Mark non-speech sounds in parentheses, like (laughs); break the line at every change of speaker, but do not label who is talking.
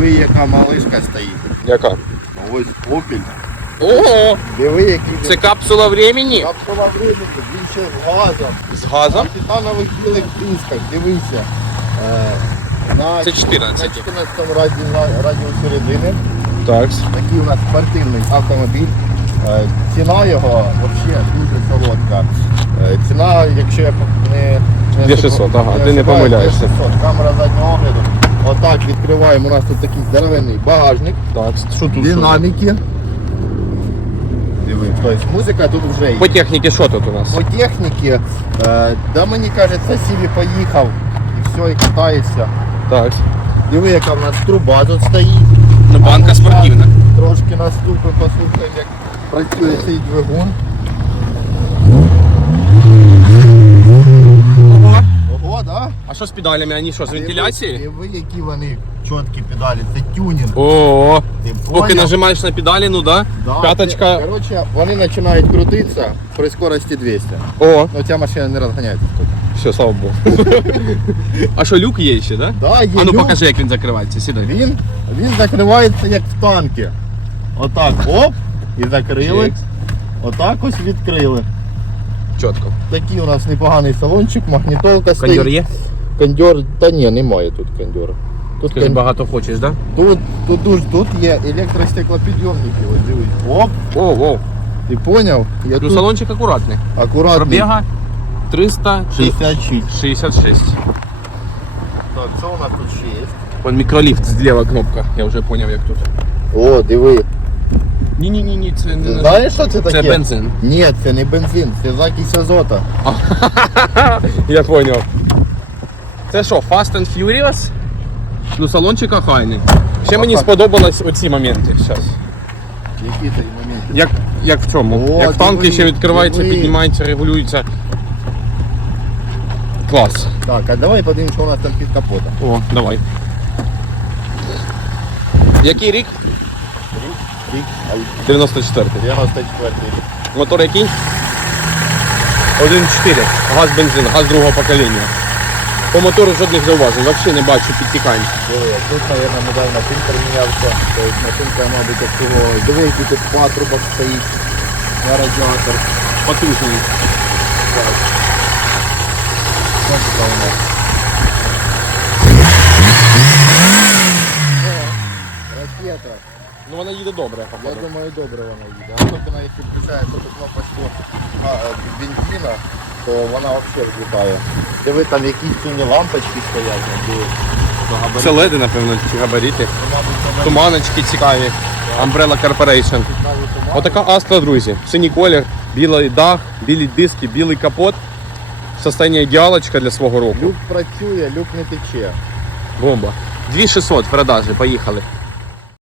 Диви, яка малишка стоїть.
Яка?
Ось Opel.
Ого!
Диви, який
Це капсула времени
Капсула времени, він ще з газом.
з газом.
На титанових білих дисках, дивися. Е, на,
Це 14.
На 14 раді, радіусі середини.
Так.
Такий у нас спортивний автомобіль. Е, Ціна його взагалі дуже солодка. Е, Ціна, якщо я не... не
2600, ага, ти не помиляєшся.
2600. Камера заднього. Отак відкриваємо. У нас тут такий здоровенний багажник.
Так, що тут?
Динаміки. Диви, тобто музика тут вже є.
По техніці що тут у нас?
По техніці, е, да мені кажеться, Сіві поїхав і все, і катається.
Так.
Диви, яка в нас труба тут стоїть.
Ну, банка спортивна.
Трошки наступи послухаємо, як працює цей двигун.
Що з педалями? Вони що, з вентиляції?
Диви, які вони чіткі педалі, це тюнінг.
Ого.
Ти
Поки
поняв?
нажимаєш на педалі, ну да.
Да,
П'яточка.
це- Коротше, вони починають крутитися при скорості 200.
О,
Ну ця машина не розганяється.
все, слава Богу. (laughs) а що, люк є ще, да?
Да, є
А ну
люк.
покажи, як він закривається. Сідай.
Він, він закривається як в танки. Отак, оп, і закрили.
Чекс.
Отак ось відкрили.
Чітко.
Такий у нас непоганий салончик, магнітолка стоїть.
Є?
Кондьор, та ні, немає тут кондьора. Тут,
Скажи,
кон-
багато хочеш, да?
тут, тут, дуже- тут є електростеклопідйомники, ось дивись. Оп,
О, о.
ти поняв? Я
Ну
тут
салончик акуратний.
акуратно.
Пробіга 366.
66. Так, це у нас тут ще є.
Вон мікроліфт зліва кнопка. Я вже зрозумів, як тут.
О, диви.
Ні-ні-ні, ні, це
Ти
не
знаєш, що це таке?
Це бензин.
Ні, це не бензин, це закись азота. (laughs)
Я понял. Це що, Fast and Furious? Ну, салончик охайний. Ще мені
так.
сподобались оці моменти зараз.
Які цей момент?
Як, як в цьому?
О,
як в танки
диви,
ще відкривається,
диви.
піднімається, регулюється. Клас.
Так, а давай подивимось, що у нас там під капотом.
О, давай. Який рік?
Рік, а,
94.
94 рік.
Мотор який? 1.4. Газ бензин, газ другого покоління. По мотору жодних зауважень, взагалі не бачу підтікань.
Диви, Тут, мабуть, недавно фільтр мінявся. Тобто машинка, мабуть. Диви, який тут патрубок стоїть на радіатор.
Потужний.
Так. Тут у нас? Ракета.
Ну вона їде добре,
Я думаю, добре вона їде. Особливо, якщо включається тут кнопочку а, е, бензина, то вона взагалі влітає. Диви, там якісь сині лампочки стоять, диви. Габарит-
Це леди, напевно, ці габарити.
Мабуть,
Туманочки цікаві. Umbrella Corporation.
навіть туман.
Отака Астра, друзі. Синій колір, білий дах, білі диски, білий капот. Состояння ідеалочка для свого року.
Люк працює, люк не тече.
Бомба. 2600 в продажі, поїхали.